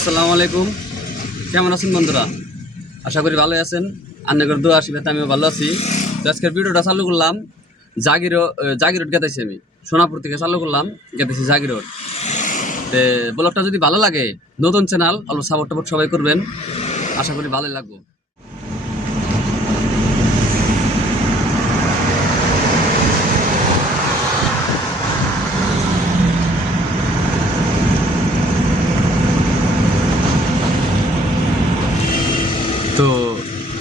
আসসালামু আলাইকুম। কেমন আছেন বন্ধুরা? আশা করি ভালোই আছেন। আপনাদের দোয়া আশীর্বাদে আমিও ভালো আছি। তো আজকের ভিডিওটা চালু করলাম জাগিরোড গেতেছি। আমি সোনাপুর থেকে চালু করলাম, গেতেছি জাগিরোড। তো ব্লগটা যদি ভালো লাগে, নতুন চ্যানেল, অল্প সাপোর্ট সবাই করবেন, আশা করি ভালোই লাগবে। তো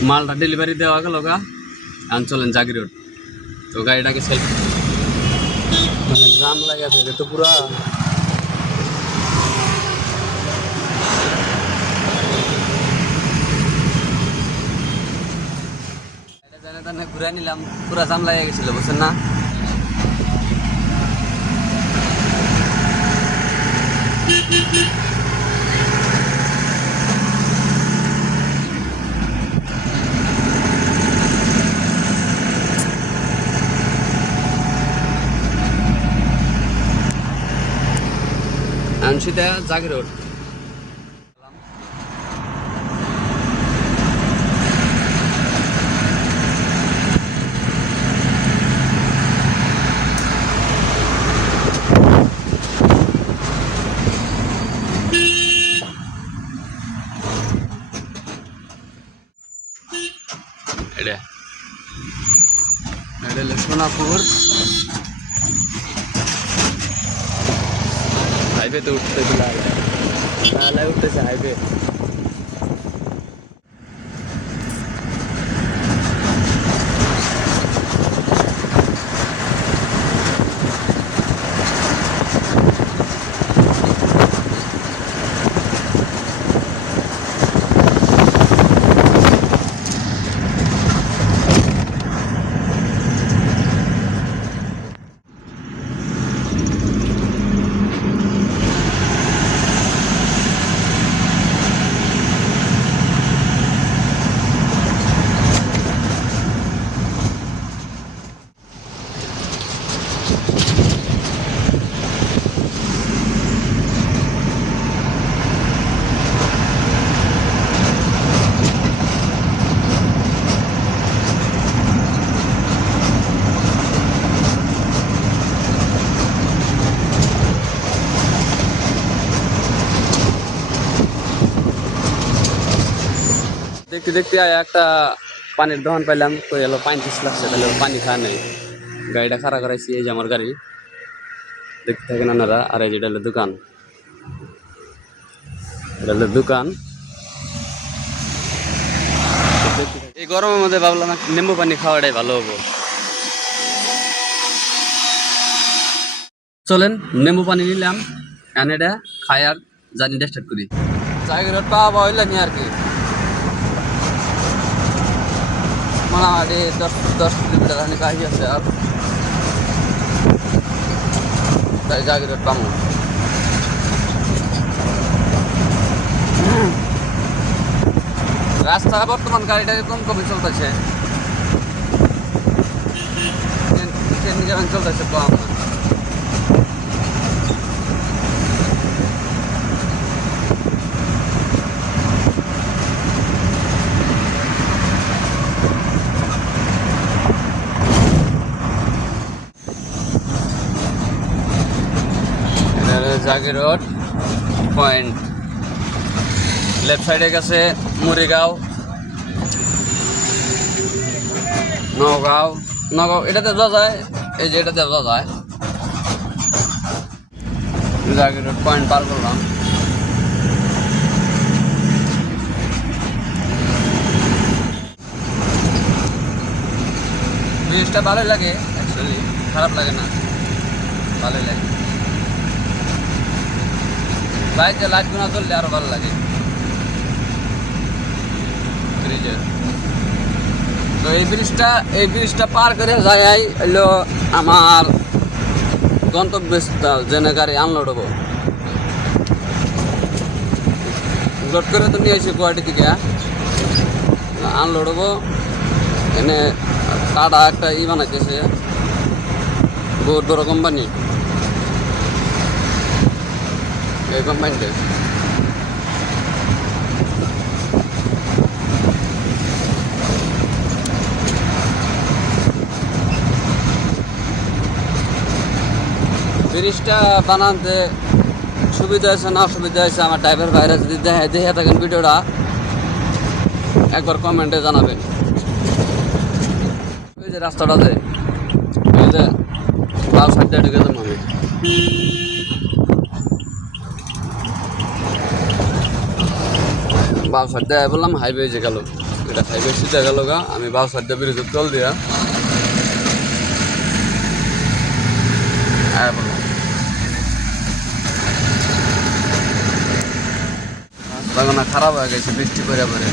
মালটা ডেলিভারি দেওয়া গেল গা, এখন চলেন জাগিরোড। তো গাড়িটাকে সেলফ মানে জাম লাগে থাকে তো পুরা। জানে তানে ঘুরে নিলাম, পুরা জাম লাগে গেছিল, বুঝছেন না? আনসিদা জাগিরোড এটা এটা হলো সোনাপুর হাইওয়ে। তো উঠতেছে নাহলে উঠতেছে হাইওয়ে। দেখতে দেখতে একটা পানির দোকান পাইলাম, কই এলো পানি পিস লাগছে, তাহলে পানি খাওয়া নেই। গাড়িটা খাড়া করাইছি, এই যে আমার গাড়ি, দেখতে থাকেন আপনারা। আর এই যেটা হলো দোকান, এটা হলো দোকান। এই গরমের মধ্যে ভাবলাম নেম্বু পানি খাওয়াটাই ভালো হবো। চলেন নেম্বু পানি নিলাম, এখন এটা খাই আর জার্নিটা স্টার্ট করি। জায়গাটা পাওয়া হইলে নি আর কি, মোটামুটি 10 কিলোমিটার খানি কাহি আছে। আর তাই জাগিরোড পামো। রাস্তা বর্তমান গাড়িটা কম কমে চলতেছে, চলতেছে কম। জাগিরোড পয়েন্ট, লেফট সাইডে গেছে মুড়িগাঁও, নগাঁও এটাতে যাওয়া যায়। এই যে এটাতে যাওয়া যায়। জাগিরোড পয়েন্ট পার করলাম। ব্রিজটা ভালোই লাগে, অ্যাকচুয়ালি খারাপ লাগে না, ভালোই লাগে। লাইটগুলো চললে আরো ভালো লাগে ব্রিজের। তো এই ব্রিজটা পার করে যাই হইলো আমার গন্তব্যস্থল, যেনে গাড়ি আনলোড হবো। লোড করে তো নিয়ে আসি গুয়াহাটি থেকে, আনলোড হবো। এনে টাটা একটা বানাইতেছে, বহুত বড় কোম্পানি, এই কোম্পানিতে ব্রিজটা বানাতে সুবিধা হয়েছে না অসুবিধা হয়েছে আমার ড্রাইভার ভাইরা যদি দেখে থাকেন ভিডিওটা একবার কমেন্টে জানাবেন। ওই যে রাস্তাটাতে ওই যে বাল সাইডে ঢুকে যাবো আমি। বাল সাইডে বললাম হাইওয়ে যে গেল, এটা হাইওয়ে সিধা গেল গা, আমি বাল সাইডে ব্রিজের তল দিয়া বললাম। রাস্তাগুলো খারাপ হয়ে গেছে বৃষ্টি করে পরে।